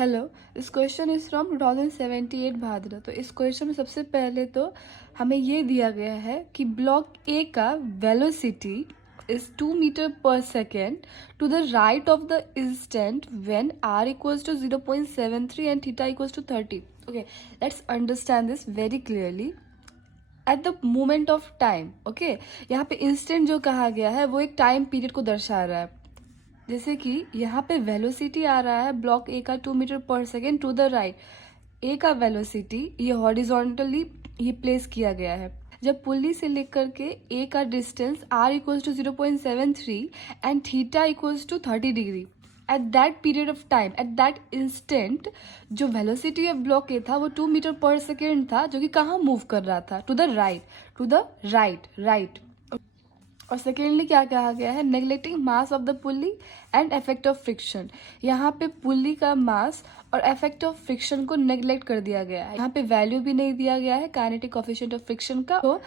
Hello, इस question is from 2078 भाद्र। तो इस क्वेश्चन में सबसे पहले तो हमें ये दिया गया है कि ब्लॉक ए का velocity is 2 metre per second to the right of the instant when r equals to 0.73 and theta equals to 30। Okay, let's understand this very clearly. At the moment of time, okay, यहाँ पे instant जो कहा गया है वो एक time period को दर्शा रहा है। जैसे कि यहाँ पे वेलोसिटी आ रहा है ब्लॉक ए का 2 metre per second to the right. ए का वेलोसिटी ये हॉरिजॉन्टली ये प्लेस किया गया है। जब पुल्ली से लेकर के ए का distance r equals to 0.73 and theta equals to 30 degree, at that period of time, at that instant, जो वेलोसिटी ऑफ ब्लॉक ए था वो 2 मीटर पर सेकेंड था, जो कि कहाँ मूव कर रहा था? To the right, to the right. और सेकेंडली क्या कहा गया है? Neglecting mass of the pulley and effect of friction. यहाँ पे पुल्ली का मास और इफेक्ट ऑफ फ्रिक्शन को नेग्लेक्ट कर दिया गया है। यहाँ पे वैल्यू भी नहीं दिया गया है काइनेटिक कोएफिशिएंट ऑफ फ्रिक्शन का। तो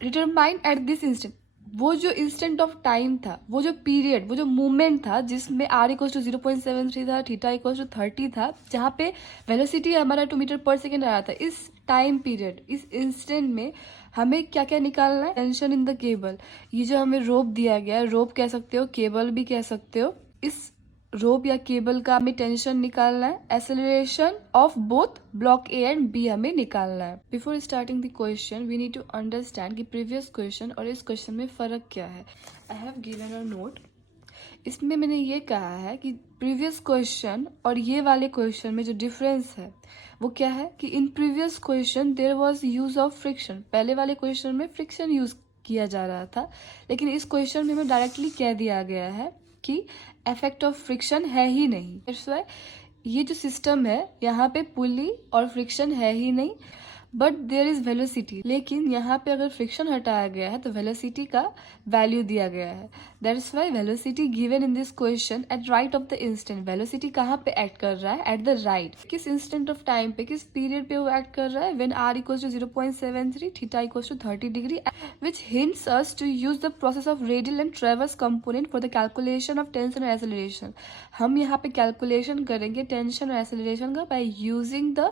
डिटरमाइन एट दिस इंस्टेंट, वो जो इंस्टेंट ऑफ टाइम था, वो जो पीरियड, वो जो मूवमेंट था जिसमें r इक्वल्स टू 0.73 था, थीटा इक्वल्स टू 30 था, जहाँ पे वेलोसिटी हमारा 2 मीटर पर सेकेंड आ रहा था, इस टाइम पीरियड, इस इंस्टेंट में हमें क्या क्या निकालना है? Tension in the cable. ये जो हमें रोप दिया गया है, रोप कह सकते हो, केबल भी कह सकते हो, इस रोप या केबल का हमें टेंशन निकालना है। Acceleration of both block A and B हमें निकालना है। Before starting the question we need to understand कि प्रीवियस क्वेश्चन और इस क्वेश्चन में फ़र्क क्या है। I have given a note. इसमें मैंने ये कहा है कि प्रीवियस क्वेश्चन और ये वाले क्वेश्चन में जो डिफरेंस है वो क्या है कि in previous question there was use of friction. पहले वाले क्वेश्चन में फ्रिक्शन यूज किया जा रहा था, लेकिन इस क्वेश्चन में हमें डायरेक्टली कह दिया गया है कि इफेक्ट ऑफ फ्रिक्शन है ही नहीं। दैट्स व्हाई ये जो सिस्टम है यहाँ पे पुली और फ्रिक्शन है ही नहीं, बट देयर इज वेलोसिटी। लेकिन यहाँ पे अगर फ्रिक्शन हटाया गया है तो वेलोसिटी का वैल्यू दिया गया है। That's why velocity given in this question at right of the instant. Velocity कहाँ पे एक्ट कर रहा है? At the right. किस इंस्टेंट ऑफ टाइम पे, किस पीरियड पे वो एक्ट कर रहा है? When r equals to 0.73, theta equals to 30 degree, which hints us to use the process of radial and transverse component for the calculation of tension and acceleration। हम यहाँ पे कैलकुलेशन करेंगे टेंशन और एक्सेलरेशन का by using the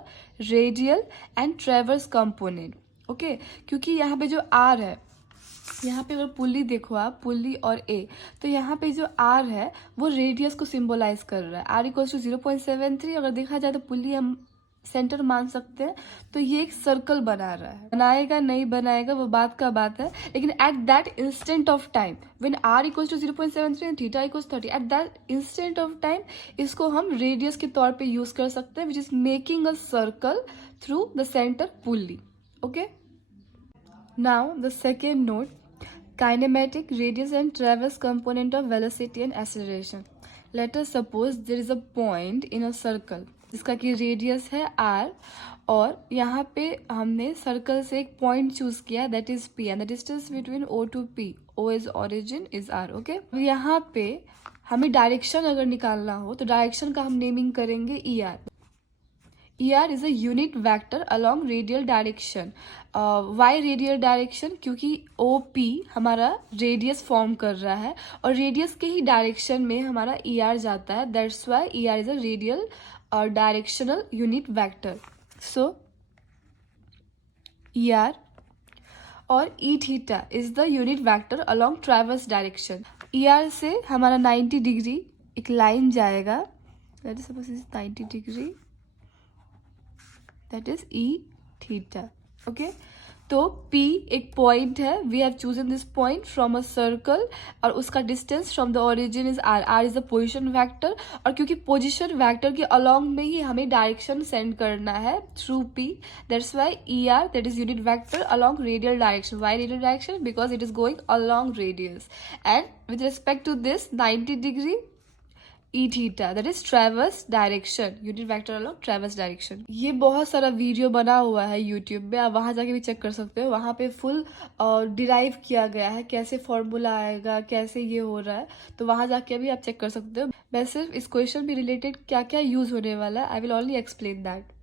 radial and transverse component। Okay, क्योंकि यहाँ पे जो r है, यहाँ पे अगर पुल्ली देखो आप, पुल्ली और ए, तो यहाँ पे जो r है वो रेडियस को सिंबलाइज कर रहा है। r इक्वल्स टू 0.73 अगर देखा जाए तो पुल्ली हम सेंटर मान सकते हैं, तो ये एक सर्कल बना रहा है। बनाएगा नहीं बनाएगा वो बात का बात है, लेकिन at that instant of time when r equals to 0.73 and theta equals 30, at that instant of time इसको हम रेडियस के तौर पे यूज कर सकते हैं, which is making a circle through the centre pulley. Okay, now the second note, kinematic, radius and transverse component of velocity and acceleration। Let us suppose there is a point in a circle जिसका कि radius है r, और यहाँ पे हमने circle से एक point choose किया, that is p, and the distance between o to p, o is origin, is r। Okay, यहाँ पे हमें डायरेक्शन अगर निकालना हो तो डायरेक्शन का हम नेमिंग करेंगे er। ER is a unit vector along radial direction। Why radial direction? क्योंकि OP हमारा रेडियस फॉर्म कर रहा है और रेडियस के ही डायरेक्शन में हमारा ER जाता है। That's why ER is a radial directional unit vector। So ER और E theta is the unit vector along transverse direction। ER से हमारा 90 डिग्री एक लाइन जाएगा, that is suppose is 90 degree, that is e theta. Okay, तो P एक point है, we have chosen this point from a circle, और उसका distance from the origin is r। r is the position vector, और क्योंकि position vector के along में ही हमें डायरेक्शन सेंड करना है through P, that's why ER, that is unit vector along radial direction. Why radial direction? Because it is going along radius, and with respect to this 90 degree e theta, that is traverse direction, unit vector along traverse direction. ये बहुत सारा video बना हुआ है YouTube में, आप वहाँ जाके भी चेक कर सकते हो। वहाँ पे फुल डिराइव किया गया है कैसे फॉर्मूला आएगा, कैसे ये हो रहा है, तो वहाँ जाके भी आप चेक कर सकते हो। मैं सिर्फ इस क्वेश्चन भी रिलेटेड क्या क्या यूज होने वाला है, I will only explain that.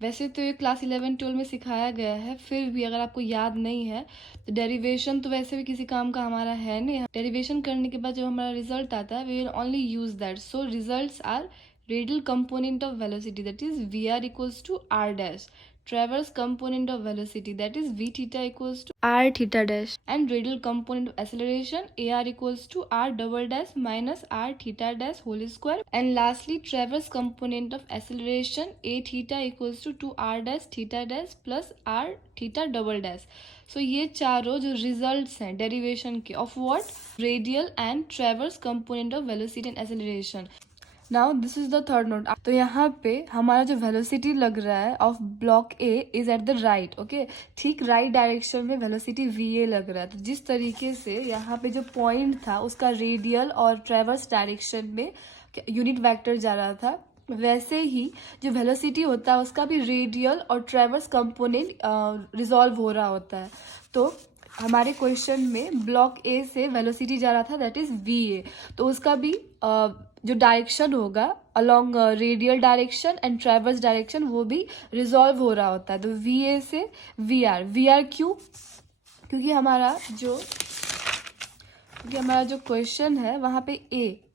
वैसे तो ये क्लास 11-12 में सिखाया गया है, फिर भी अगर आपको याद नहीं है तो डेरिवेशन तो वैसे भी किसी काम का हमारा है नहीं। डेरिवेशन करने के बाद जो हमारा रिजल्ट आता है we will only use that. So results are radial component of velocity, that is vr equals to r dash, transverse component of velocity, that is v theta equals to r theta dash, and radial component of acceleration ar equals to r double dash minus r theta dash whole square, and lastly transverse component of acceleration a theta equals to 2r dash theta dash plus r theta double dash. सो ये चारों जो results हैं derivation के of what, radial and ट्रेवर्स component of velocity and acceleration. Now this is the third note. तो यहाँ पे हमारा जो वेलोसिटी लग रहा है of block A is eight the right. Okay, ठीक राइट डायरेक्शन में वेलोसिटी वी ए लग रहा है. तो जिस तरीके से यहाँ पे जो पॉइंट था उसका रेडियल और ट्रेवर्स डायरेक्शन में यूनिट वेक्टर जा रहा था, वैसे ही जो वेलोसिटी होता है उसका भी रेडियल और ट्रेवर्स कंपोनेंट रिजॉल्व हो रहा होता है. तो हमारे क्वेश्चन में ब्लॉक ए से वेलोसिटी जा रहा था, दैट इज वी ए. तो उसका भी जो डायरेक्शन होगा along radial direction and ट्रेवर्स direction वो भी रिजॉल्व हो रहा होता है. तो वी ए से वी आर क्यों? क्योंकि हमारा जो क्वेश्चन है वहाँ पे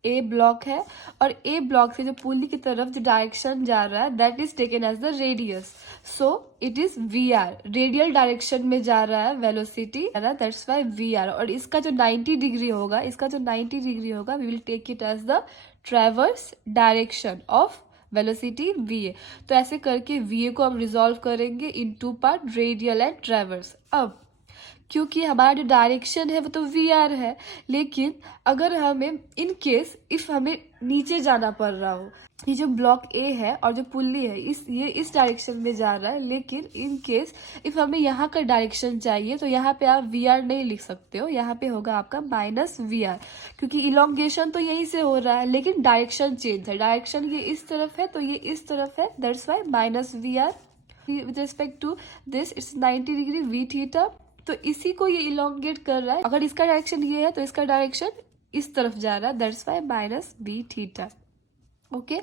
ए ब्लॉक है, और ए ब्लॉक से जो पुली की तरफ जो डायरेक्शन जा रहा है that is taken as the radius. So it is V R, radial direction में जा रहा है velocity, that's why V are. और इसका जो 90 डिग्री होगा we will take it as the traverse direction of velocity V A. तो ऐसे करके वी ए को हम रिजॉल्व करेंगे into part, radial and traverse. अब क्योंकि हमारा जो डायरेक्शन है वो तो वी आर है, लेकिन अगर हमें इन केस इफ हमें नीचे जाना पड़ रहा हो, ये जो ब्लॉक ए है और जो पुल्ली है ये इस डायरेक्शन में जा रहा है, लेकिन इन केस इफ हमें यहाँ का डायरेक्शन चाहिए तो यहाँ पे आप वी आर नहीं लिख सकते हो, यहाँ पे होगा आपका माइनस वी आर, क्योंकि इलोंगेशन तो यहीं से हो रहा है लेकिन डायरेक्शन चेंज है. डायरेक्शन ये इस तरफ है तो ये इस तरफ है, that's why minus v r. With respect to this it's 90 degree v theta. तो इसी को ये इलोंगेट कर रहा है. अगर इसका डायरेक्शन ये है तो इसका डायरेक्शन इस तरफ जा रहा है, that's why minus b theta. Okay,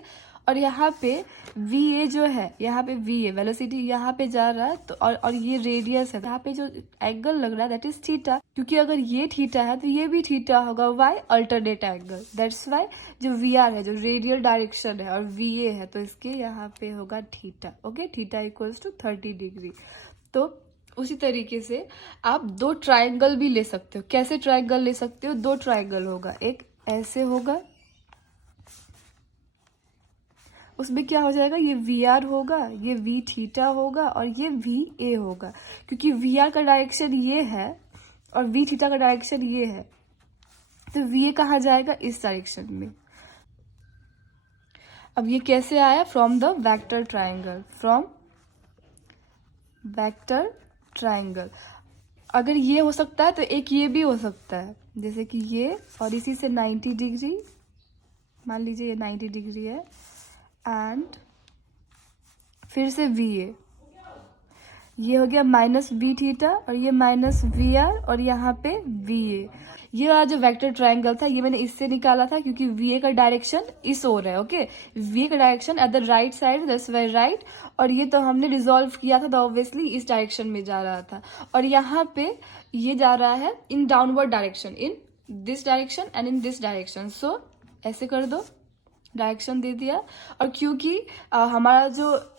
और यहाँ पे वी ए जो है, यहाँ पे वी ए वेलोसिटी यहाँ पे जा रहा है, तो और ये रेडियस है, यहाँ पे जो एंगल लग रहा है दैट इज थीटा. क्योंकि अगर ये थीटा है तो ये भी थीटा होगा. Why? Alternate angle. That's why जो वी आर है, जो रेडियल डायरेक्शन है, और वी ए है तो इसके यहाँ पे होगा theta. Okay, theta equals to 30 degree. तो उसी तरीके से आप दो ट्रायंगल भी ले सकते हो. कैसे ट्रायंगल ले सकते हो? दो ट्रायंगल होगा, एक ऐसे होगा, उसमें क्या हो जाएगा, ये वी आर होगा, ये वी थीटा होगा और ये वी ए होगा. क्योंकि वी आर का डायरेक्शन ये है और वी थीटा का डायरेक्शन ये है, तो वी ए कहाँ जाएगा? इस डायरेक्शन में. अब ये कैसे आया? From the vector triangle, from vector triangle. अगर ये हो सकता है तो एक ये भी हो सकता है, जैसे कि ये, और इसी से 90 डिग्री, मान लीजिए ये 90 डिग्री है, एंड फिर से वी ए, ये हो गया माइनस वी थीटा और ये माइनस वी आर और यहाँ पे वी ए. ये वाला जो वेक्टर ट्रायंगल था ये मैंने इससे निकाला था क्योंकि वी ए का डायरेक्शन इस ओर है. ओके, वी ए का direction at the right side, that's why right. और ये तो हमने रिजॉल्व किया था, तो ऑब्वियसली इस डायरेक्शन में जा रहा था. और यहाँ पे ये जा रहा है in downward direction, in this direction and in this direction. So ऐसे कर दो, डायरेक्शन दे दिया. और क्योंकि हमारा जो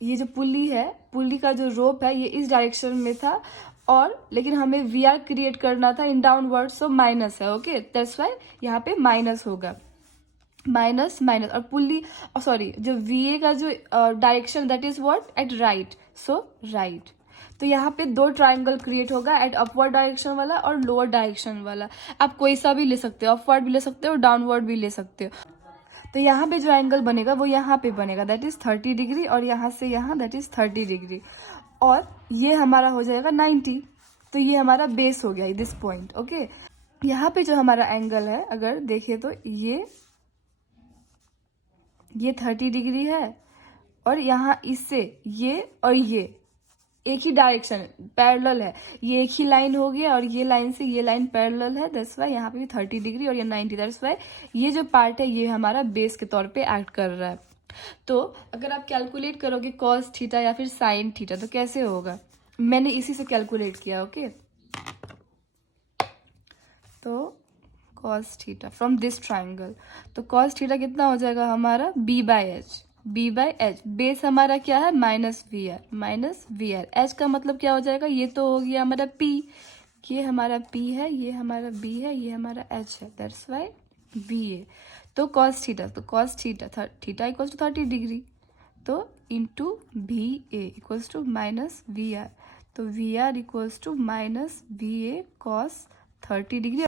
ये जो पुल्ली है, पुल्ली का जो रोप है ये इस डायरेक्शन में था, और लेकिन हमें वी आर क्रिएट करना था इन डाउनवर्ड, सो माइनस है. ओके, दैट्स वाई यहाँ पे माइनस होगा, माइनस माइनस. और पुल्ली सॉरी जो वी ए का जो direction that is what, at right, so right. तो यहाँ पे दो ट्रायंगल क्रिएट होगा, एट अपवर्ड डायरेक्शन वाला और लोअर डायरेक्शन वाला. आप कोई सा भी ले सकते हो, अपवर्ड भी ले सकते हो, डाउनवर्ड भी ले सकते हो. तो यहाँ पे जो एंगल बनेगा वो यहाँ पे बनेगा, दैट इज 30 डिग्री, और यहाँ से यहाँ दैट इज 30 डिग्री, और ये हमारा हो जाएगा 90. तो ये हमारा बेस हो गया दिस पॉइंट. ओके, यहाँ पे जो हमारा एंगल है अगर देखें तो ये 30 डिग्री है, और यहाँ इससे ये और ये एक ही डायरेक्शन पैरेलल है, ये एक ही लाइन हो गया, और ये लाइन से ये लाइन पैरेलल है, दैट्स वाई यहाँ पे भी 30 डिग्री और ये 90, दैट्स वाई ये जो पार्ट है ये हमारा बेस के तौर पे एक्ट कर रहा है. तो अगर आप कैलकुलेट करोगे कॉस थीटा या फिर साइन थीटा तो कैसे होगा? मैंने इसी से कैलकुलेट किया. ओके, तो cos theta from this triangle. तो cos थीटा कितना हो जाएगा हमारा b/h बेस हमारा क्या है -vr h का मतलब क्या हो जाएगा, ये तो हो गया हमारा p, ये हमारा p है, ये हमारा b है, ये हमारा h है, दैट्स वाई va। तो cos theta theta equals to 30 degree, तो into va equals to -vr, तो vr equals to -va cos 30 degree.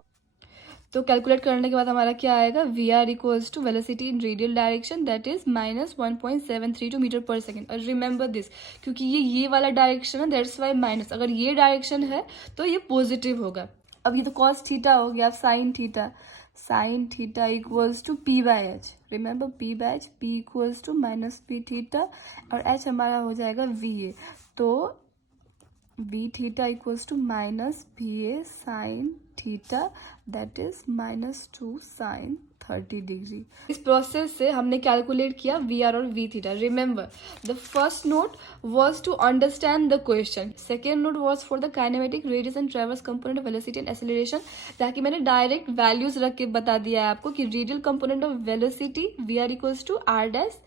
तो कैलकुलेट करने के बाद हमारा क्या आएगा, V are equals to velocity in radial direction that is -1.732 metre per second. और रिमेंबर दिस, क्योंकि ये वाला डायरेक्शन है दैट्स वाई माइनस, अगर ये डायरेक्शन है तो ये पॉजिटिव होगा। अब ये तो कॉस थीटा हो गया, अब sine theta equals to p/h, remember p/h, p इक्वल्स टू -p थीटा और h हमारा हो जाएगा va, तो v theta equals to -va sine theta that is -2 sine 30 degree. इस प्रोसेस से हमने कैलकुलेट किया वी आर और v theta. Remember the first note was to understand the question, second note was for the kinematic radius and traverse component of velocity and acceleration, ताकि मैंने direct values रख के बता दिया है आपको कि radial component of velocity V are equals to are dash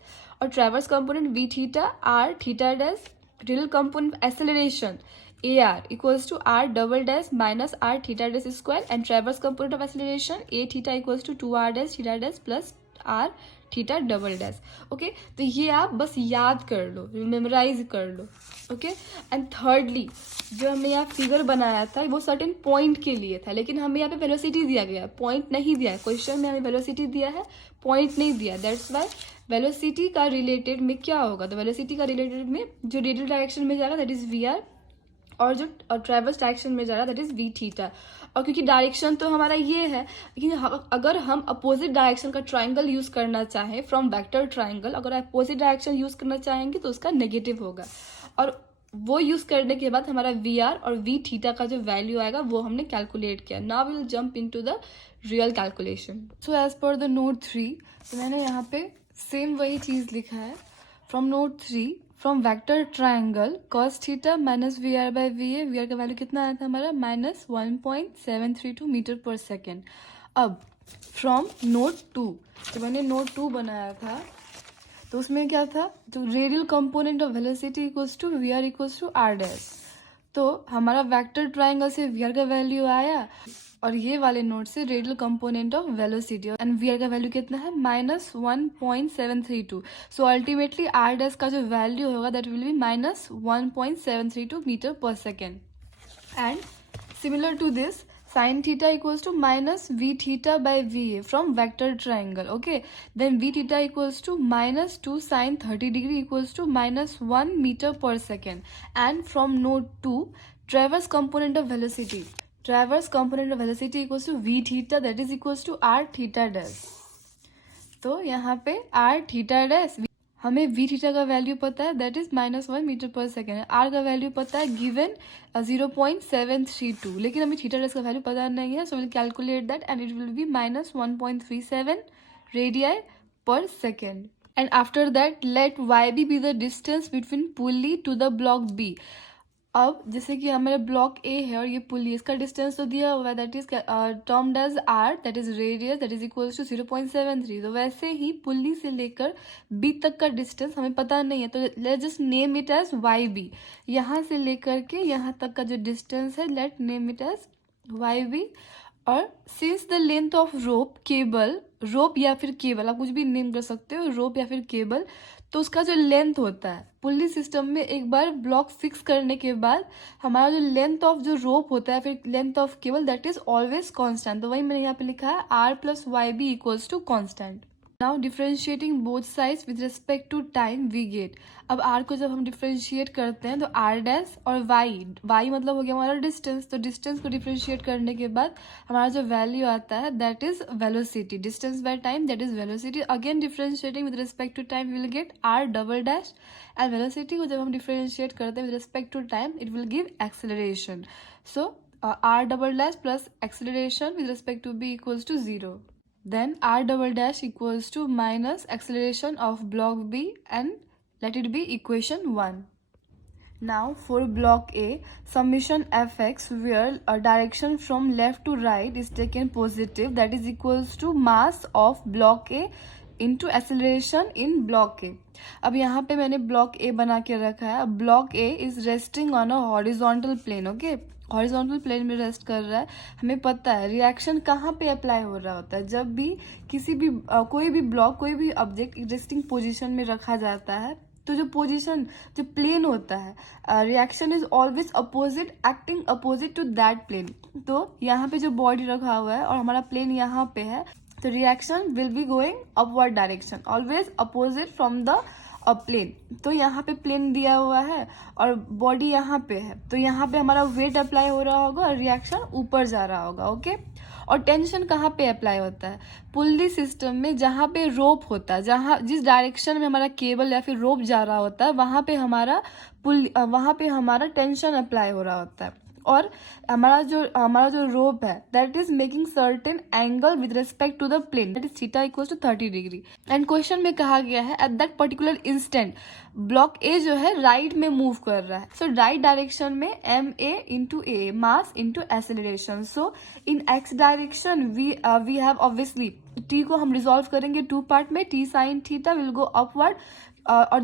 और traverse component V theta R theta dash, radial component acceleration AR equals to R double dash minus R theta dash square and transverse component of acceleration A theta equals to 2R dash theta dash plus R theta double dash। Okay, तो ये आप बस याद कर लो, memorise कर लो। Okay, and thirdly जो हमने यहाँ फिगर बनाया था वो सर्टेन पॉइंट के लिए था, लेकिन हमें यहाँ पे वेलोसिटी दिया गया है, पॉइंट नहीं दिया है। क्वेश्चन में हमें वेलोसिटी दिया है, पॉइंट नहीं दिया, दैट्स वाई वेलोसिटी का रिलेटेड में क्या होगा, तो वेलोसिटी का रिलेटेड में जो रेडियल डायरेक्शन में जाएगा दैट इज वी आर, और जो ट्रैवर्स डायरेक्शन में जा रहा है दैट इज वी थीटा। और क्योंकि डायरेक्शन तो हमारा ये है, लेकिन अगर हम अपोजिट डायरेक्शन का ट्राइंगल यूज करना चाहें फ्रॉम वेक्टर ट्राइंगल, अगर अपोजिट डायरेक्शन यूज करना चाहेंगे तो उसका नेगेटिव होगा, और वो यूज करने के बाद हमारा वी आर और वी थीटा का जो वैल्यू आएगा वो हमने कैलकुलेट किया। Now will jump into the real calculation. So as per the note 3, तो मैंने यहाँ पे सेम वही चीज लिखा है from note 3, from vector triangle cos theta minus v r by v a, v r का वैल्यू कितना आया था हमारा -1.732 मीटर पर सेकेंड। अब फ्रॉम नोट 2, तो मैंने नोट 2 बनाया था, तो उसमें क्या था, तो radial component of velocity equals to v are equals to are dash. तो हमारा वेक्टर ट्राइंगल से वी आर का वैल्यू आया, और ये वाले नोट से radial component of velocity, and v r का वैल्यू कितना है -1.732। सो अल्टीमेटली आर डैश का जो वैल्यू होगा that will be -1.732 metre per second. And similar to this sin theta equals to minus v theta by va from vector triangle, okay, then v theta equals to -2 sin 30 degree equals to -1 meter per second। And from node 2, transverse component of velocity equals to v theta that is equals to r theta dash। तो यहाँ पे r theta dash, हमें v theta का value पता है that is -1 metre per second, r का value पता है गिवन 0.732, लेकिन हमें थीटा डैश का वैल्यू पता नहीं है, so will calculate that and it will be -1.37 radii पर second. And after that let y be the distance between pulley to the block b। अब जैसे कि हमारे ब्लॉक ए है और ये पुली, इसका डिस्टेंस तो दिया हुआ है that is termed as r, that is radius, that is equals to 0.73। तो वैसे ही पुली से लेकर बी तक का डिस्टेंस हमें पता नहीं है, तो let's just name it as Y b. यहाँ से लेकर के यहाँ तक का जो डिस्टेंस है let name it as Y B. और since the length of rope या फिर केबल, आप कुछ भी नेम कर सकते हो, रोप या फिर केबल, तो उसका जो लेंथ होता है पुली सिस्टम में, एक बार ब्लॉक फिक्स करने के बाद हमारा जो लेंथ ऑफ जो रोप होता है फिर length of cable that is always constant. तो वही मैंने यहाँ पे लिखा है r plus y b equals to constant. Now differentiating both sides with respect to time we get. अब r को जब हम डिफ्रेंशिएट करते हैं तो r डैश और y मतलब हो गया हमारा डिस्टेंस, तो डिस्टेंस को डिफ्रेंशिएट करने के बाद हमारा जो वैल्यू आता है that is velocity, distance by time that is velocity. Again differentiating with respect to time will get r double dash, and velocity को जब हम डिफ्रेंशिएट करते हैं with respect to time it will give acceleration. So r double dash plus acceleration with respect to b equals to 0। Then r double dash equals to minus acceleration of block B, and let it be equation 1. Now for block A, summation fx where a direction from left to right is taken positive, that is equals to mass of block A into acceleration in block A. अब यहाँ पे मैंने block A बना के रखा है. अब block A is resting on a horizontal plane, okay? Horizontal plane में रेस्ट कर रहा है. हमें पता है रिएक्शन कहाँ पे अप्लाई हो रहा होता है. जब भी किसी भी कोई भी ब्लॉक, कोई भी ऑब्जेक्ट रेस्टिंग पोजीशन में रखा जाता है, तो जो पोजीशन, जो प्लेन होता है, reaction is always opposite, acting opposite to that plane. तो यहाँ पे जो बॉडी रखा हुआ है और हमारा प्लेन यहाँ पे है, तो reaction will be going upward direction, always opposite from the plane. तो यहाँ पे प्लेन दिया हुआ है और बॉडी यहाँ पे है, तो यहाँ पे हमारा वेट अप्लाई हो रहा होगा और रिएक्शन ऊपर जा रहा होगा, ओके. और टेंशन कहाँ पे अप्लाई होता है? पुल्ली सिस्टम में, जहाँ पे रोप होता है, जहाँ जिस डायरेक्शन में हमारा केबल या फिर रोप जा रहा होता है, वहाँ पे हमारा टेंशन अप्लाई हो रहा होता है. और हमारा जो रोप है, that is making certain angle with respect to the plane, that is theta equals to 30 degree. And question में कहा गया है at that particular instant block a जो है राइट में मूव कर रहा है. सो राइट डायरेक्शन में m a into a, mass into acceleration. So in x direction we have obviously t को हम रिजॉल्व करेंगे टू पार्ट में. T sine theta will go upward, और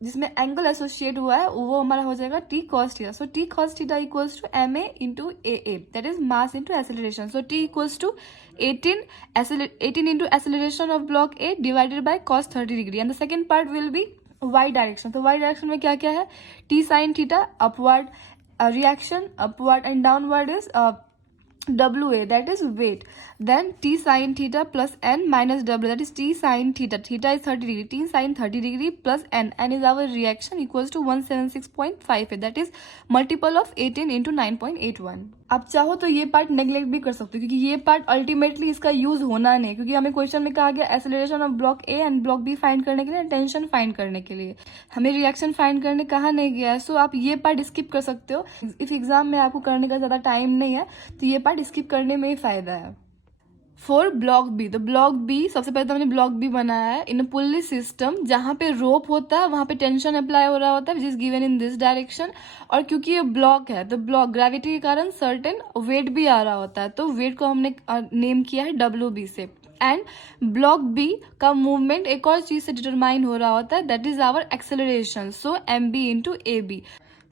जिसमें एंगल एसोसिएट हुआ है वो हमारा हो जाएगा t cos theta. So t cos theta equals to m a into a a, that is mass into acceleration. So t equals to 18 into acceleration of block a divided by cos 30 degree. And the second part will be y direction. तो y direction में क्या क्या है? T sine theta upward reaction, upward and downward is WA, that is weight. Then T sin theta plus N minus W, that is T sin theta. Theta is 30 degree. T sin 30 degree plus N. N is our reaction equals to 176.58. That is multiple of 18 into 9.81. आप चाहो तो ये part neglect भी कर सकते हो, क्योंकि ये पार्ट अल्टीमेटली इसका यूज होना नहीं, क्योंकि हमें क्वेश्चन में कहा गया acceleration of block A and block b find करने के लिए, टेंशन फाइंड करने के लिए. हमें रिएक्शन फाइंड करने कहा नहीं गया है. सो आप ये पार्ट स्किप कर सकते हो. इफ एग्जाम में आपको करने का ज्यादा टाइम नहीं है, तो ये पार्ट स्किप करने में ही फायदा है. फॉर ब्लॉक बी, तो ब्लॉक बी सबसे पहले तो हमने ब्लॉक बी बनाया है इन पुल्ली सिस्टम, जहां पे रोप होता है वहां पे टेंशन अप्लाई हो रहा होता है, which is given in this direction. और क्योंकि ये ब्लॉक है, तो ब्लॉक ग्रेविटी के कारण सर्टेन वेट भी आ रहा होता है, तो वेट को हमने नेम किया है WB से. एंड ब्लॉक बी का मूवमेंट एक और चीज से डिटरमाइन हो रहा होता है, that is our acceleration. So MB into AB.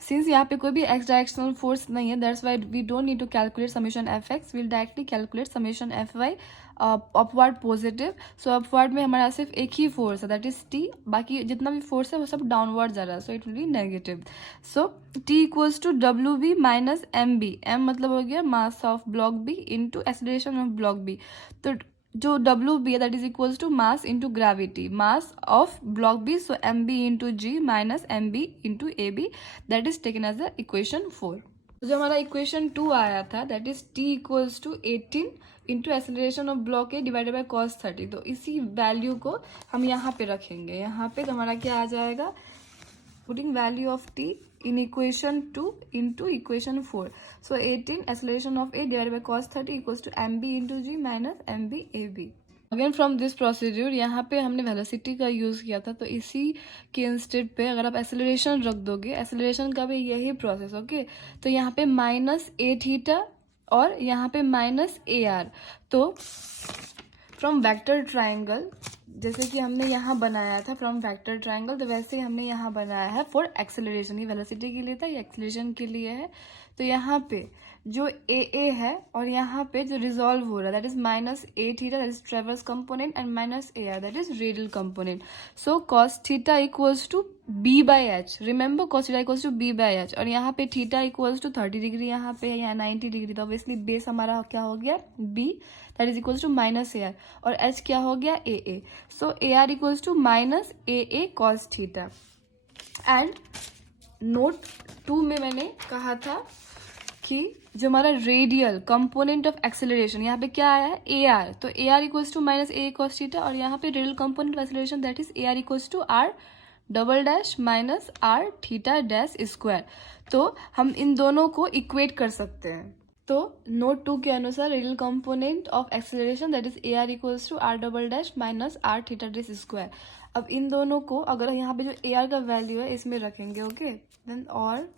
Since यहाँ पे कोई भी एक्स डायरेक्शनल फोर्स नहीं है, that's why we don't need to calculate summation fx, will directly calculate summation fy upward positive. So upward में हमारा सिर्फ एक ही फोर्स है, दैट इज t. बाकी जितना भी फोर्स है वो सब डाउनवर्ड जा रहा है, so it will be negative. So t equals to WB minus MB. m मतलब हो गया mass of block b into acceleration of block b. तो जो WB है that is equals to mass into gravity, mass of block b. So MB into G minus MB into AB, that is taken as a equation 4. जो हमारा equation 2 आया था, that is T equals to 18 into acceleration of block a divided by cos 30. तो इसी value को हम यहाँ पे रखेंगे. यहाँ पे तो हमारा क्या आ जाएगा, putting value of T in equation 2 into equation 4. So 18 acceleration of A divided by cos 30 equals to MB into G minus MB AB. Again from this procedure, यहाँ पे हमने वेलोसिटी का यूज किया था, तो इसी के इंस्टेड पे अगर आप एक्सेलरेशन रख दोगे, एक्सेलरेशन का भी यही प्रोसेस, ओके. तो यहाँ पे माइनस A थीटा और यहाँ पे माइनस AR. तो फ्रॉम वेक्टर ट्राइंगल, जैसे कि हमने यहाँ बनाया था फ्रॉम वेक्टर ट्राइंगल, तो वैसे ही हमने यहाँ बनाया है फॉर एक्सेलरेशन. ये वेलोसिटी के लिए था, ये एक्सेलरेशन के लिए है. तो यहाँ पे जो AA है और यहाँ पे जो रिजॉल्व हो रहा है, that is minus A theta, that is traverse component, and minus AR, that is radial component. So cos theta equals to B by h. Remember cos theta equals to B by h. और यहाँ पे theta equals to 30 degree यहाँ पे है, यहाँ 90 degree. तो obviously base हमारा क्या हो गया B, that is equals to minus AR, और H क्या हो गया AA. So AR equals to minus AA cos theta. And note 2 में मैंने कहा था कि जो हमारा रेडियल कंपोनेंट ऑफ एक्सेलरेशन, यहाँ पे क्या आया है AR. तो AR equals to minus AA cos theta, और यहाँ पे radial component of acceleration that is AR equals to R double dash minus R theta dash square. तो हम इन दोनों को इक्वेट कर सकते हैं. तो नोट 2 के अनुसार radial component of acceleration that is AR equals to R double dash minus R theta dash square. अब इन दोनों को अगर यहाँ पे जो ए आर का वैल्यू है इसमें रखेंगे, ओके, देन और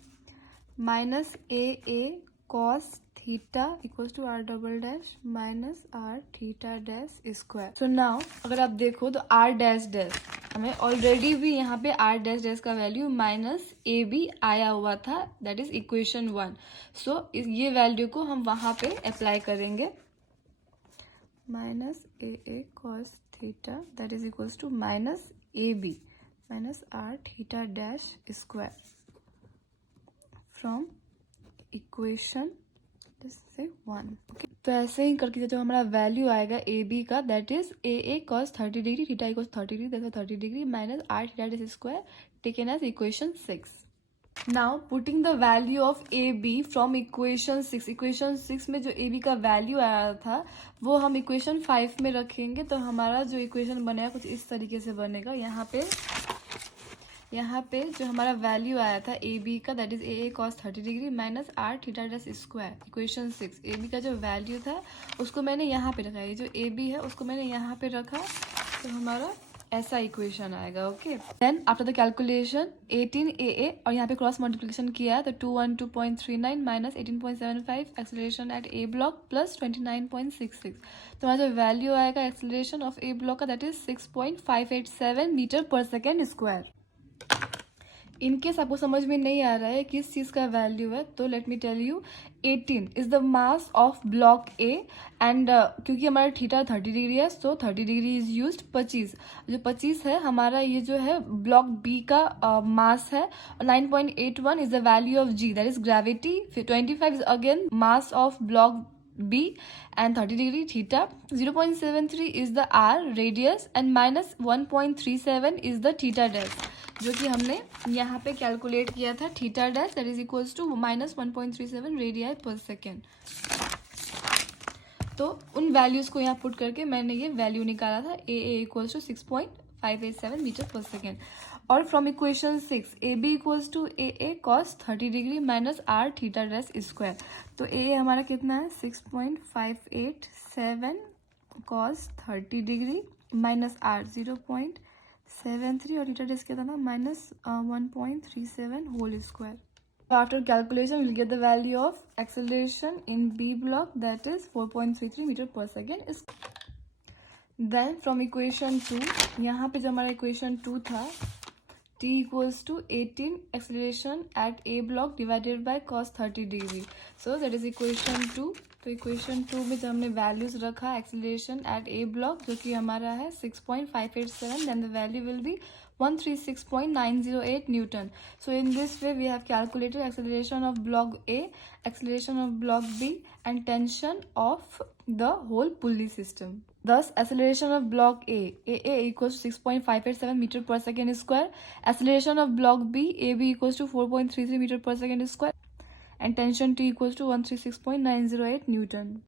minus a cos theta equals to r double dash minus r theta dash square. So now अगर आप देखो तो आर डैश डैश हमें ऑलरेडी भी यहाँ पे आर डैश डैश का वैल्यू माइनस ए बी आया हुआ था, दैट इज इक्वेशन 1। सो ये वैल्यू को हम वहाँ पे अप्लाई करेंगे, minus a cos theta that is equals to minus a b minus r theta dash square from equation से 1। तो ऐसे ही करके जो हमारा वैल्यू आएगा ए बी का, that is a cos 30 degree theta equals 30 degree, that is 30 degree minus r theta dash square taken as equation 6। Now putting the value of AB from equation 6, equation 6 में जो AB का value आया था वो हम equation 5 में रखेंगे, तो हमारा जो इक्वेशन बनेगा कुछ इस तरीके से बनेगा। यहाँ पे जो हमारा वैल्यू आया था AB का, that is a cos 30 degree minus r theta dash square equation 6, AB का जो वैल्यू था उसको मैंने यहाँ पे रखा, ये जो AB है उसको मैंने यहाँ पे रखा, तो हमारा ऐसा इक्वेशन आएगा, okay. Then after the calculation 18 और यहाँ पे क्रॉस मल्टीप्लिकेशन किया है तो 212.39 minus 18.75 acceleration at A block plus 29.66, तो हमारा जो वैल्यू आएगा एक्सेलरेशन ऑफ ए ब्लॉक का that is 6.587 metre per second square. In case आपको समझ में नहीं आ रहा है किस चीज़ का वैल्यू है तो let me tell you, 18 is the mass of block A and क्योंकि हमारा थीटा 30 डिग्री है सो 30 डिग्री इज यूज्ड। 25 जो 25 है हमारा ये जो है ब्लॉक बी का मास है। 9.81 is the value of g that is gravity. 25 is again mass of block B and 30 degree theta. 0.73 is the R radius and minus 1.37 is the theta dash, जो कि हमने यहाँ पे कैलकुलेट किया था theta dash that is equals to minus 1.37 radii पर second. तो उन वैल्यूज को यहाँ पुट करके मैंने ये वैल्यू निकाला था a equals to 6.587 metre per second. और from equation 6 a b equals to a cos 30 degree minus r theta dash square, तो ए हमारा कितना है 6.587 कॉस 30 डिग्री माइनस आर 0.73 और थीटा डैश कितना था minus 1.37 whole square. After calculation, we'll get the value of acceleration in B block, that is 4.33 meter per second. Then from equation 2, यहाँ पे जो हमारा equation 2 था, t equals to 18 acceleration at A block divided by cos 30 degree. So that is equation 2. तो equation 2 में जब हमने values रखा acceleration at A block जो कि हमारा है 6.587, then the value will be 136.908 Newton. So in this way we have calculated acceleration of block A, acceleration of block B and tension of the whole pulley system. Thus acceleration of block A equals to 6.587 meter per second square, acceleration of block B AB equals to 4.33 meter per second square and tension T equals to 136.908 Newton.